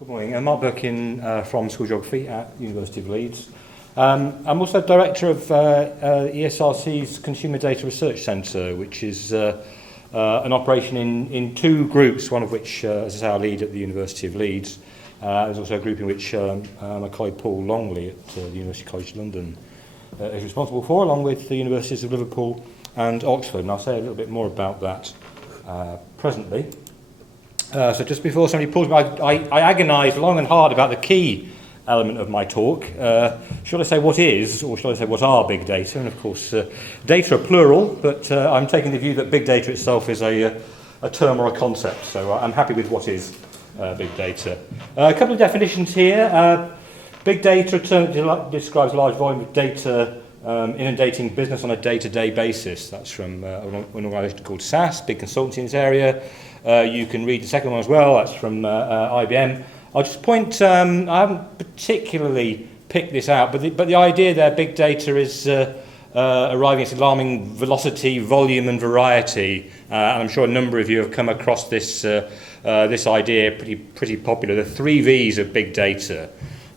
Good morning. I'm Mark Birkin from School of Geography at University of Leeds. I'm also Director of ESRC's Consumer Data Research Centre, which is an operation in two groups, one of which, as I say, I lead at the University of Leeds. There's also a group in which my colleague Paul Longley at the University College London is responsible for, along with the Universities of Liverpool and Oxford. And I'll say a little bit more about that presently. So just before somebody pulls me, I agonised long and hard about the key element of my talk. Should I say what is, or should I say what are big data? And of course, data are plural, but I'm taking the view that big data itself is a term or a concept. So I'm happy with what is big data. A couple of definitions here. Big data, a term that describes a large volume of data inundating business on a day-to-day basis. That's from an organisation called SAS, big consultancy in this area. You can read the second one as well. That's from IBM. I'll just point, I haven't particularly picked this out, but the idea there, big data, is arriving at alarming velocity, volume and variety. And I'm sure a number of you have come across this idea, pretty popular. The 3 V's of big data.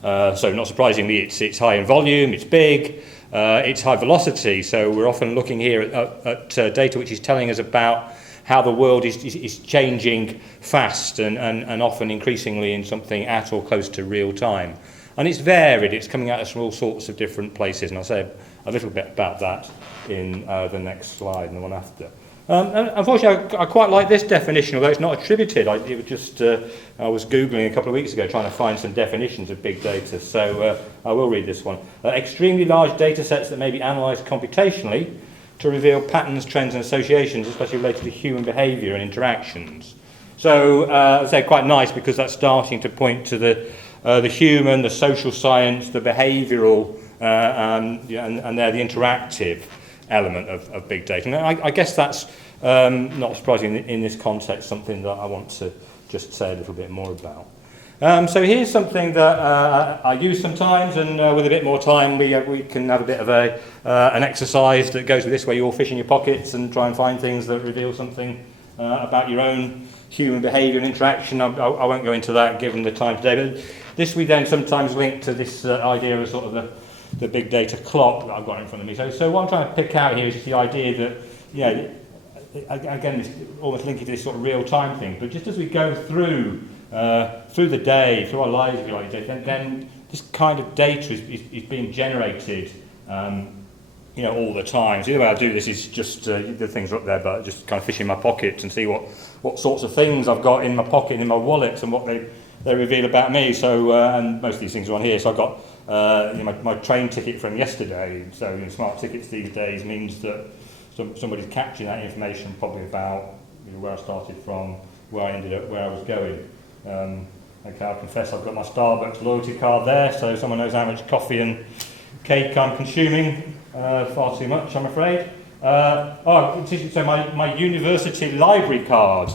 So not surprisingly, it's high in volume, it's big, it's high velocity. So we're often looking here at data which is telling us about how the world is changing fast and often increasingly in something at or close to real time. And it's varied, it's coming at us from all sorts of different places, and I'll say a little bit about that in the next slide and the one after. And unfortunately, I quite like this definition, although it's not attributed. I was Googling a couple of weeks ago trying to find some definitions of big data, so I will read this one. Extremely large data sets that may be analysed computationally to reveal patterns, trends and associations, especially related to human behaviour and interactions. So, I'd say quite nice because that's starting to point to the human, the social science, the behavioural, and the interactive element of big data. And I guess that's, not surprising in this context, something that I want to just say a little bit more about. So here's something that I use sometimes, and with a bit more time we can have a bit of an exercise that goes with this, where you all fish in your pockets and try and find things that reveal something about your own human behaviour and interaction. I won't go into that given the time today, but this we then sometimes link to this idea of sort of the big data clock that I've got in front of me. So what I'm trying to pick out here is the idea that, again, it's almost linking to this sort of real-time thing, but just as we go through the day, through our lives, if you like, then this kind of data is being generated, all the time. So the way I do this is just, the things are up there, but just kind of fish in my pockets and see what sorts of things I've got in my pocket, in my wallet, and what they reveal about me. So, and most of these things are on here. So I've got my train ticket from yesterday. So smart tickets these days means that somebody's capturing that information, probably about where I started from, where I ended up, where I was going. Okay, I'll confess I've got my Starbucks loyalty card there, so someone knows how much coffee and cake I'm consuming. Far too much, I'm afraid. So my university library card.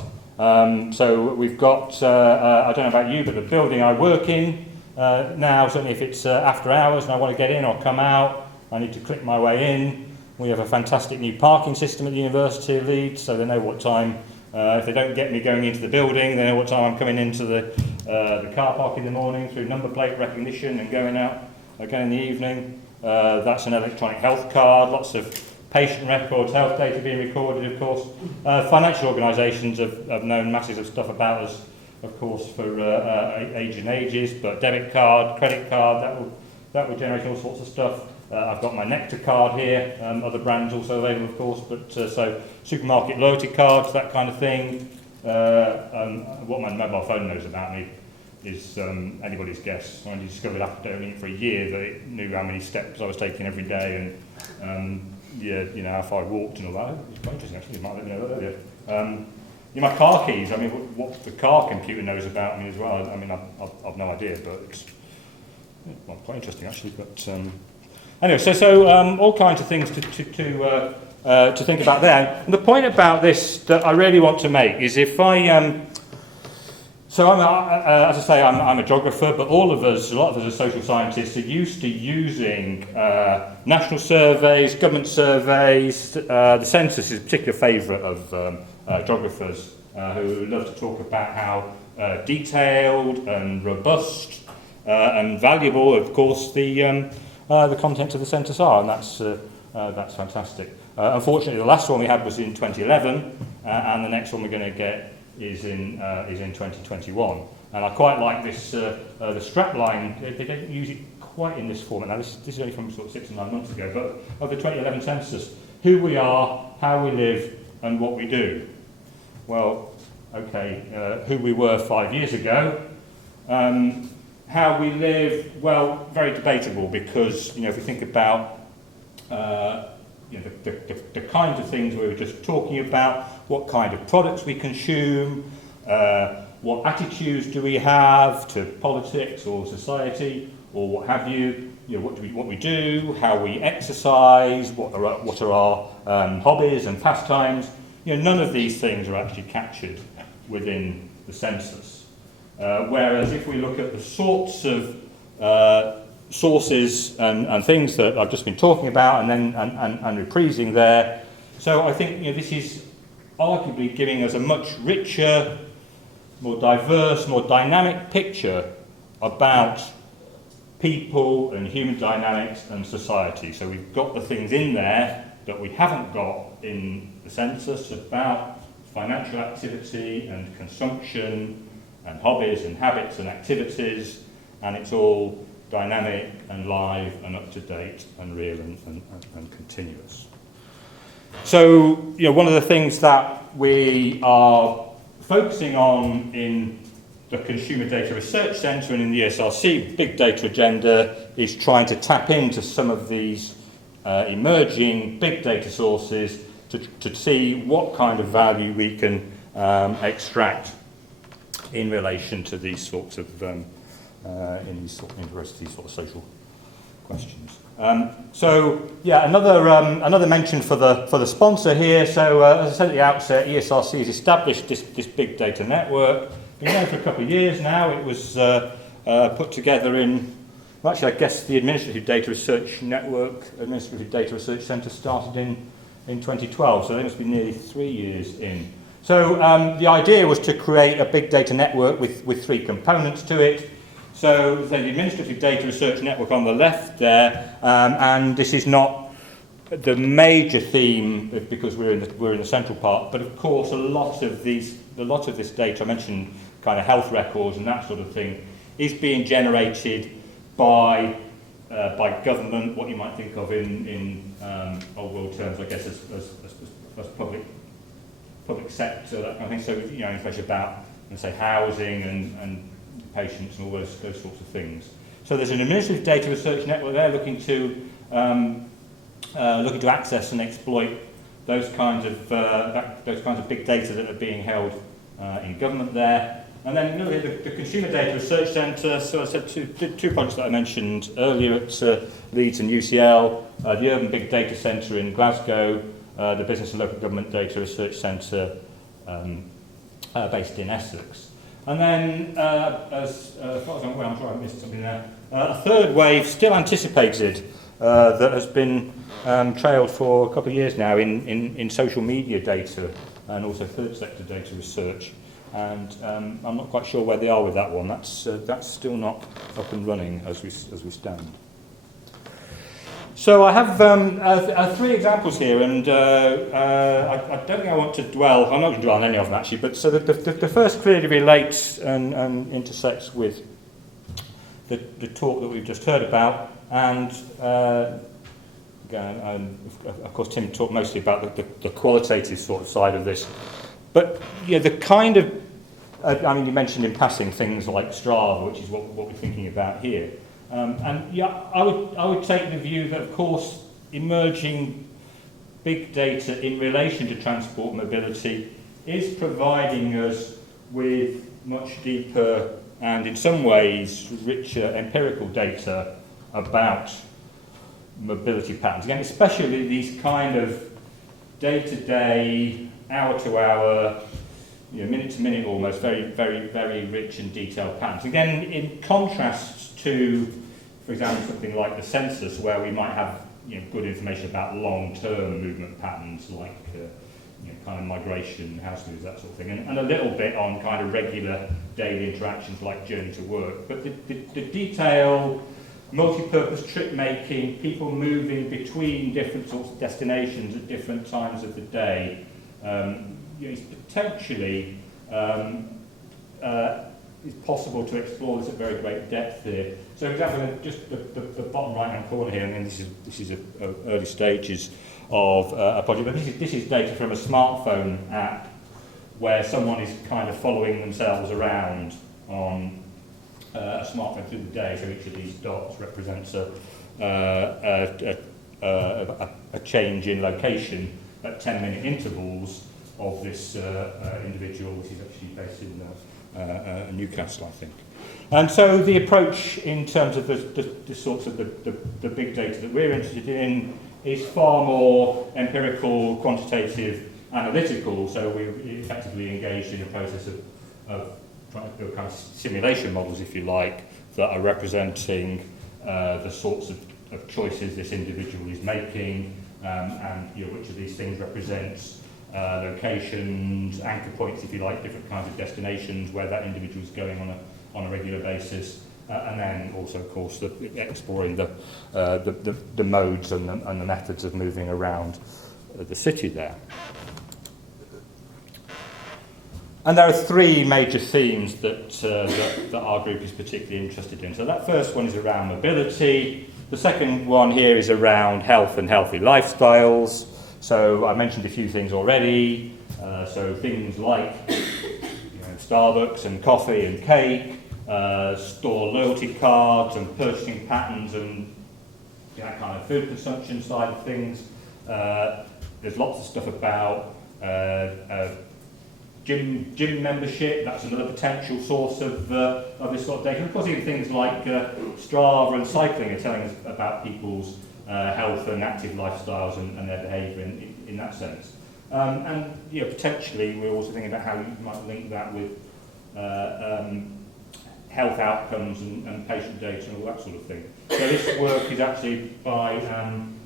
So we've got, I don't know about you, but the building I work in now, certainly if it's after hours and I want to get in or come out, I need to click my way in. We have a fantastic new parking system at the University of Leeds, so they know what time, if they don't get me going into the building, they know what time I'm coming into the car park in the morning through number plate recognition and going out again in the evening. That's an electronic health card, lots of patient records, health data being recorded, of course. Financial organisations have known masses of stuff about us, of course, for age and ages, but debit card, credit card, that will generate all sorts of stuff. I've got my Nectar card here, other brands also available, of course, but so supermarket loyalty cards, that kind of thing. What my mobile phone knows about me is anybody's guess. I only discovered after doing it for a year that it knew how many steps I was taking every day and how far I walked and all that. It's quite interesting, actually. You might let me know that earlier. My car keys, what the car computer knows about me as well. I've no idea, but it's quite interesting, actually. But anyway, so all kinds of things to think about there. And the point about this that I really want to make is if I so as I say, I'm a geographer, but all of us, a lot of us as social scientists, are used to using national surveys, government surveys. The census is a particular favourite of geographers who love to talk about how detailed and robust and valuable, of course, the contents of the census are, and that's fantastic. Unfortunately, the last one we had was in 2011, and the next one we're going to get is in 2021. And I quite like this, the strapline. They don't use it quite in this format. Now, this is only from sort of 6 or 9 months ago, but of the 2011 census, who we are, how we live, and what we do. Well, okay, who we were 5 years ago. How we live, well, very debatable, because, if we think about the kinds of things we were just talking about, what kind of products we consume, what attitudes do we have to politics or society or what have you, what we do, how we exercise, what are our hobbies and pastimes. None of these things are actually captured within the census. Whereas if we look at the sorts of sources and things that I've just been talking about and reprising there, so I think this is arguably giving us a much richer, more diverse, more dynamic picture about people and human dynamics and society. So we've got the things in there that we haven't got in the census about financial activity and consumption and hobbies and habits and activities, and it's all dynamic and live and up to date and real and continuous. So, one of the things that we are focusing on in the Consumer Data Research Centre and in the ESRC Big Data Agenda is trying to tap into some of these emerging big data sources to see what kind of value we can extract in relation to these sorts of these sort of social questions. Another mention for the sponsor here. So as I said at the outset, ESRC has established this big data network. Been there for a couple of years now. It was put together in, well, actually, I guess the Administrative Data Research Network, Administrative Data Research Centre started in 2012, so they must be nearly 3 years in. So the idea was to create a big data network with 3 components to it. So there's the Administrative Data Research Network on the left there, and this is not the major theme because we're in the central part, but of course a lot of this data, I mentioned kind of health records and that sort of thing, is being generated by government, what you might think of in old world terms, I guess, as public sector, that kind of thing. So, information about, let's say, housing and patients and all those sorts of things. So there's an administrative data research network there looking to access and exploit those kinds of big data that are being held in government there. And then the Consumer Data Research Centre, so I said two projects that I mentioned earlier at Leeds and UCL, the Urban Big Data Centre in Glasgow, the Business and Local Government Data Research Centre based in Essex. And then, as far as I'm aware, I'm sure I missed something there, a third wave still anticipated that has been trailed for a couple of years now in social media data and also third sector data research. And I'm not quite sure where they are with that one. That's still not up and running as we stand. So I have 3 examples here, and I don't think I want to dwell. I'm not going to dwell on any of them actually. But so the first clearly relates and intersects with the talk that we've just heard about, and again, of course, Tim talked mostly about the qualitative sort of side of this. But the kind of, you mentioned in passing things like Strava, which is what we're thinking about here. I would take the view that, of course, emerging big data in relation to transport mobility is providing us with much deeper and, in some ways, richer empirical data about mobility patterns. Again, especially these kind of day-to-day, hour-to-hour, minute-to-minute almost, very, very, very rich and detailed patterns. Again, in contrast to, for example, something like the census, where we might have good information about long-term movement patterns, like kind of migration, house moves, that sort of thing, and a little bit on kind of regular daily interactions like journey to work. But the detail, multi-purpose trip making, people moving between different sorts of destinations at different times of the day, is potentially is possible to explore this at very great depth here. So, for example, just the bottom right-hand corner here, and this is early stages of a project, but this is data from a smartphone app where someone is kind of following themselves around on a smartphone through the day. So each of these dots represents a change in location at 10-minute intervals of this individual, which is actually based in Newcastle, I think. And so the approach in terms of the sorts of the big data that we're interested in is far more empirical, quantitative, analytical. So we're effectively engaged in a process of trying to build kind of simulation models, if you like, that are representing the sorts of choices this individual is making, and which of these things represents locations, anchor points, if you like, different kinds of destinations where that individual is going on a regular basis, and then also, of course, exploring the modes and the methods of moving around the city there. And there are three major themes that our group is particularly interested in. So that first one is around mobility. The second one here is around health and healthy lifestyles. So I mentioned a few things already. So things like Starbucks and coffee and cake, store loyalty cards and purchasing patterns and that kind of food consumption side of things. There's lots of stuff about gym membership. That's another potential source of this sort of data. And of course, even things like Strava and cycling are telling us about people's health and active lifestyles and their behaviour in that sense. And potentially, we're also thinking about how you might link that with health outcomes and patient data and all that sort of thing. So this work is actually by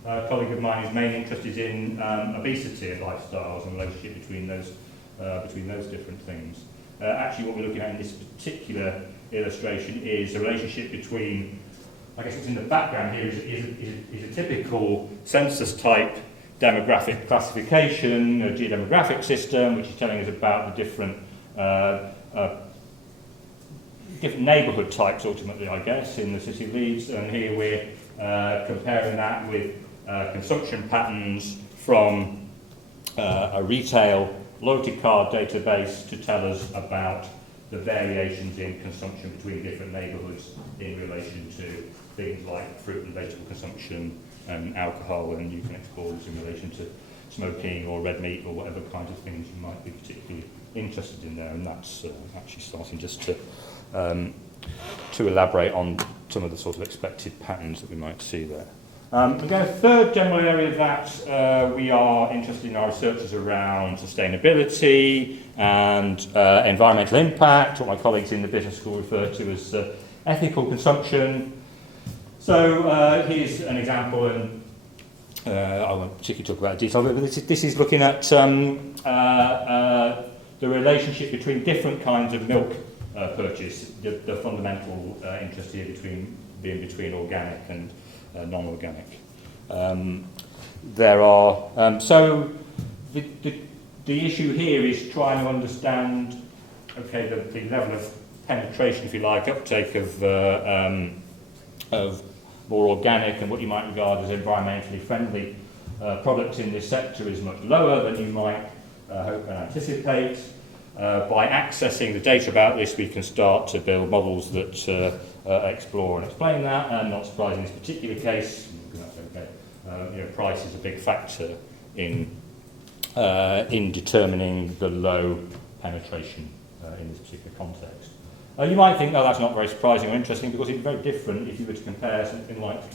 a colleague of mine whose main interest is in obesity and lifestyles and the relationship between those different things. Actually, what we're looking at in this particular illustration is the relationship between, I guess what's in the background here is a typical census-type demographic classification, a geodemographic system, which is telling us about the different neighbourhood types, ultimately, I guess, in the City of Leeds. And here we're comparing that with consumption patterns from a retail loyalty card database to tell us about the variations in consumption between different neighbourhoods in relation to things like fruit and vegetable consumption and alcohol, and you can explore this in relation to smoking or red meat or whatever kinds of things you might be particularly interested in there. And that's actually starting just to elaborate on some of the sort of expected patterns that we might see there. Again, a third general area that we are interested in our research is around sustainability and environmental impact, what my colleagues in the business school refer to as ethical consumption. So here's an example, and I won't particularly talk about detail, but this is looking at the relationship between different kinds of milk purchase, the fundamental interest here being between organic and non-organic. There are so the issue here is trying to understand, okay, the level of penetration, if you like, uptake of more organic and what you might regard as environmentally friendly products in this sector is much lower than you might hope and anticipate. By accessing the data about this, we can start to build models that explore and explain that, and not surprising in this particular case, that's okay. Price is a big factor in determining the low penetration in this particular context. You might think, oh, that's not very surprising or interesting, because it's very different if you were to compare something like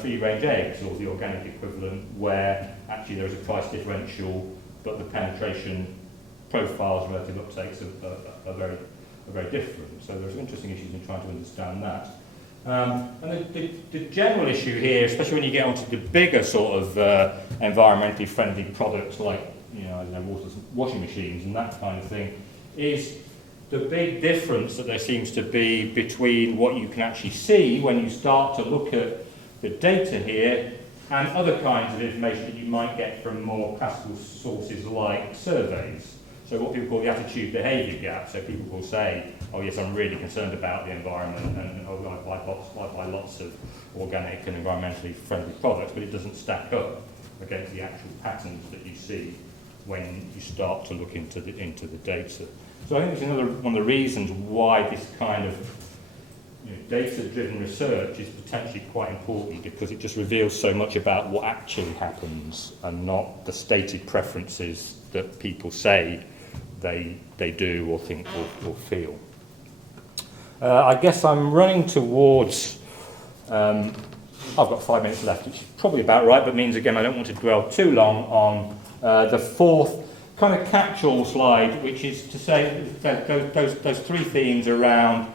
free-range eggs or the organic equivalent, where actually there is a price differential, but the penetration profiles and relative uptakes are very different. So there's interesting issues in trying to understand that. And the general issue here, especially when you get onto the bigger sort of environmentally friendly products like washing machines and that kind of thing, is the big difference that there seems to be between what you can actually see when you start to look at the data here and other kinds of information that you might get from more classical sources like surveys. So what people call the attitude behaviour gap. So people will say, oh yes, I'm really concerned about the environment and oh, I buy lots of organic and environmentally friendly products, but it doesn't stack up against the actual patterns that you see when you start to look into the data. So I think it's another one of the reasons why this kind of data-driven research is potentially quite important, because it just reveals so much about what actually happens and not the stated preferences that people say they do or think or feel. I guess I'm running towards, I've got 5 minutes left, which is probably about right, but means again I don't want to dwell too long on the fourth kind of catch-all slide, which is to say that those three themes around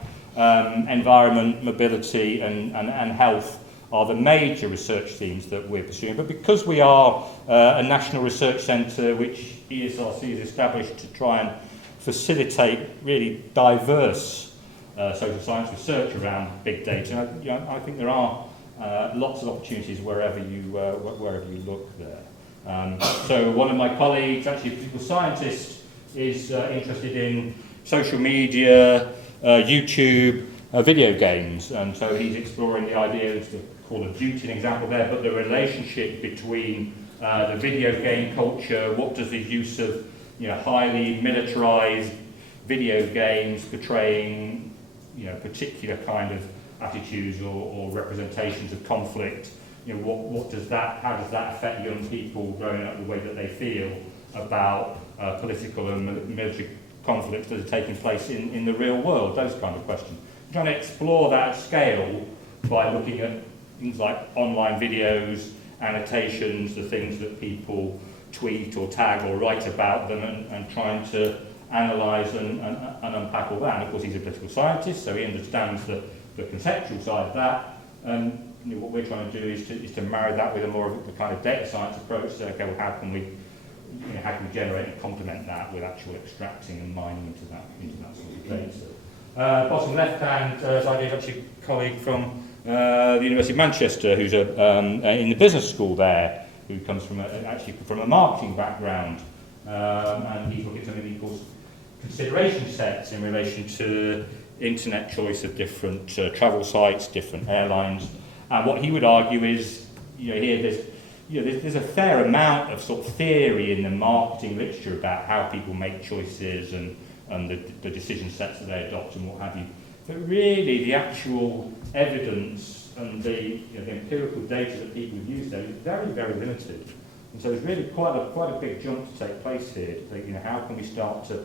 environment, mobility and health are the major research themes that we're pursuing. But because we are a national research centre which ESRC has established to try and facilitate really diverse social science research around big data, I think there are lots of opportunities wherever you look there. So one of my colleagues, actually a political scientist, is interested in social media, YouTube, video games, and so he's exploring the idea, it's called a duty an example there, but the relationship between the video game culture, what does the use of highly militarized video games portraying particular kind of attitudes or representations of conflict, what does that, how does that affect young people growing up, the way that they feel about political and military conflicts that are taking place in the real world, those kind of questions. I'm trying to explore that at scale by looking at things like online videos, annotations, the things that people tweet or tag or write about them, and trying to analyse and unpack all that. And of course he's a political scientist, so he understands the conceptual side of that. And what we're trying to do is to marry that with a more of the kind of data science approach. So okay, well, how can we generate and complement that with actual extracting and mining into that sort of data. Bottom left hand side is actually a colleague from the University of Manchester, who's in the business school there, who comes from a marketing background, and he's looking at something he calls consideration sets in relation to internet choice of different travel sites, different airlines. And what he would argue is, here there's a fair amount of sort of theory in the marketing literature about how people make choices and the decision sets that they adopt and what have you. But really, the actual evidence and the empirical data that people use there is very, very limited. And so there's really quite a big jump to take place here. To think, how can we start to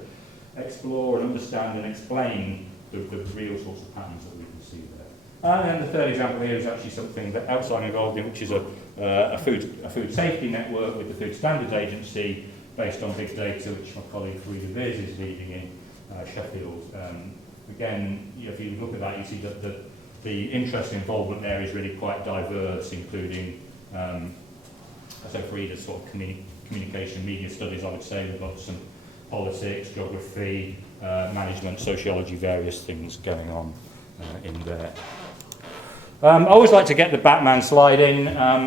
explore and understand and explain the real sorts of patterns that we can see there. And then the third example here is actually something that outside involved in, which is a food safety network with the Food Standards Agency based on big data, which my colleague Farida Viz is leading in Sheffield. Again, if you look at that, you see that the interest and involvement there is really quite diverse, including, so Farida's sort of communication, media studies, I would say. We've got some politics, geography, management, sociology, various things going on in there. I always like to get the Batman slide in.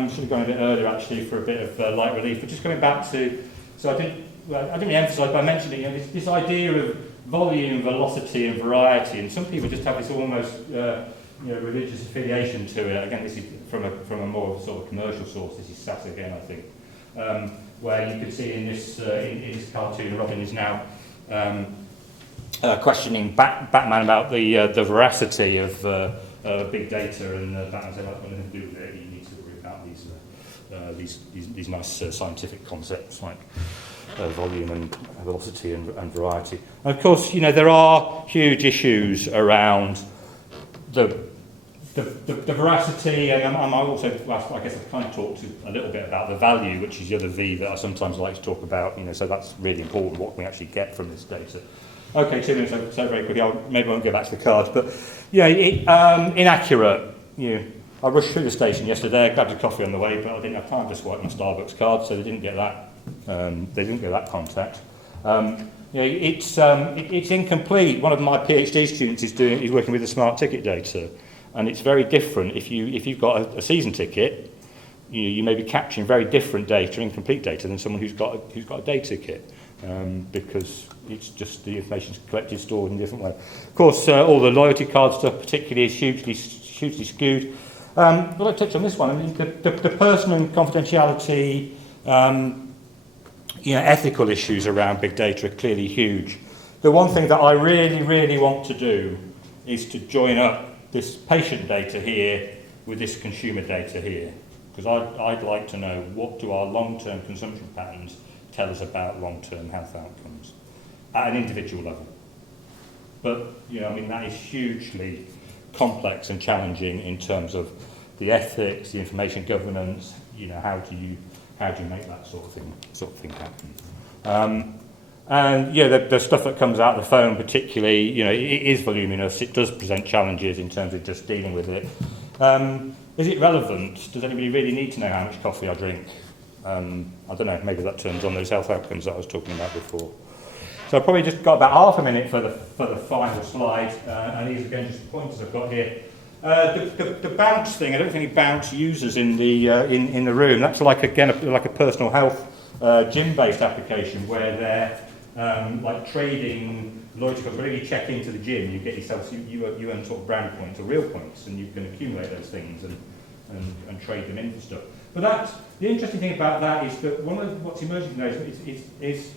Should have gone a bit earlier actually for a bit of light relief, but just coming back to, so I didn't really emphasise by mentioning this idea of volume, velocity, and variety, and some people just have this almost religious affiliation to it. Again, this is from a more sort of commercial source. This is SAS again, I think, where you could see in this cartoon, Robin is now questioning Batman about the veracity of big data, and Batman said, "I've got nothing to do with it. You need to worry about these nice scientific concepts like volume and velocity and variety." And of course, there are huge issues around the veracity, and I'm also, I guess I've kind of talked a little bit about the value, which is the other V that I sometimes like to talk about. So that's really important, what we actually get from this data. Okay, 2 minutes, so very quickly. Maybe I won't go back to the cards, but inaccurate. I rushed through the station yesterday, grabbed a coffee on the way, but I didn't have time to swipe my Starbucks card, so they didn't get that. They didn't get that contact. it's incomplete. One of my PhD students is working with the smart ticket data, and it's very different. If you've got a season ticket, you may be capturing very different data, incomplete data, than someone who's got a day ticket, because it's just the information's collected, stored in a different way. Of course, all the loyalty card stuff particularly is hugely skewed. But I'll touch on this one. I mean, the personal and confidentiality, ethical issues around big data are clearly huge. The one thing that I really want to do is to join up this patient data here with this consumer data here, because I'd like to know, what do our long-term consumption patterns tell us about long-term health outcomes at an individual level. But that is hugely complex and challenging in terms of the ethics, the information governance. How do you make that sort of thing happen? And the stuff that comes out of the phone, particularly, it is voluminous. It does present challenges in terms of just dealing with it. Is it relevant? Does anybody really need to know how much coffee I drink? I don't know. Maybe that turns on those health outcomes that I was talking about before. So I've probably just got about half a minute for the final slide, and these again just pointers I've got here. The bounce thing, I don't think any bounce users in the room. That's like a personal health gym-based application where they're like trading loyalty cards. Whenever you check into the gym, you get yourself you earn sort of brand points or real points, and you can accumulate those things and trade them in for stuff. But the interesting thing about that is that what's emerging now is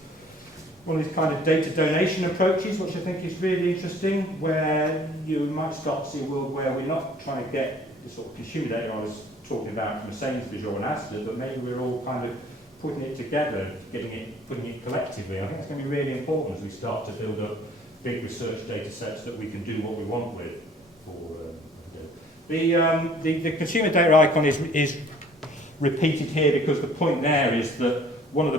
one of these kind of data donation approaches, which I think is really interesting, where you might start to see a world where we're not trying to get the sort of consumer data I was talking about from a Sainsbury's or an Asda, but maybe we're all kind of putting it together, putting it collectively. I think it's going to be really important as we start to build up big research data sets that we can do what we want with. The consumer data icon is repeated here because the point there is that one of the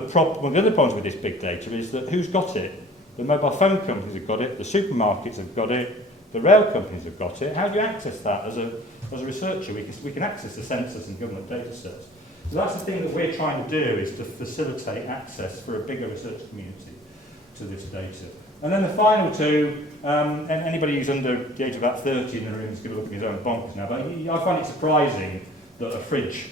other problems with this big data is that who's got it? The mobile phone companies have got it, the supermarkets have got it, the rail companies have got it. How do you access that as a researcher? We can access the census and government data sets. So that's the thing that we're trying to do, is to facilitate access for a bigger research community to this data. And then the final two, and anybody who's under the age of about 30 in the room is going to look at his own bonkers now, but I find it surprising that a fridge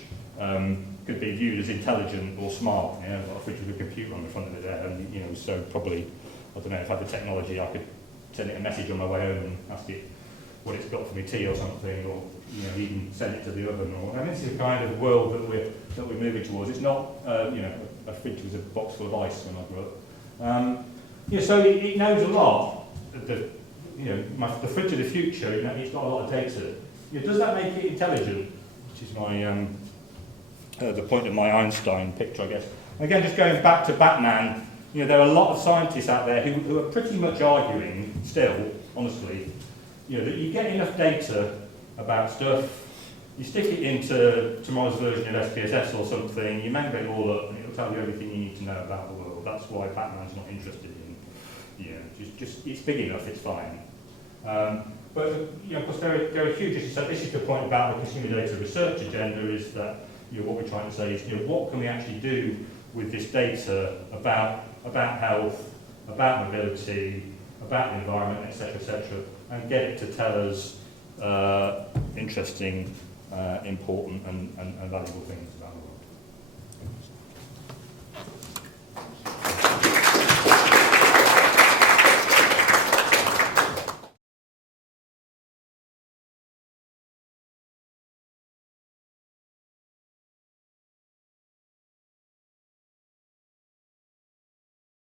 could be viewed as intelligent or smart. A fridge with a computer on the front of it there, and so probably, I don't know, if I had the technology, I could send it a message on my way home and ask it what it's got for me, tea or something, or even send it to the oven. This is the kind of world that we're moving towards. It's not a fridge with a box full of ice when I grew up. So it knows a lot. The fridge of the future, it's got a lot of data. Does that make it intelligent? Which is my the point of my Einstein picture, I guess. Again, just going back to Batman, there are a lot of scientists out there who are pretty much arguing still, honestly, that you get enough data about stuff, you stick it into tomorrow's version of SPSS or something, you mangle it all up, and it'll tell you everything you need to know about the world. That's why Batman's not interested in, just it's big enough, it's fine. But of course, there are huge issues. So this is the point about the consumer data research agenda, is that what we're trying to say is what can we actually do with this data about health, about mobility, about the environment, etc., and get it to tell us interesting, important, and valuable things about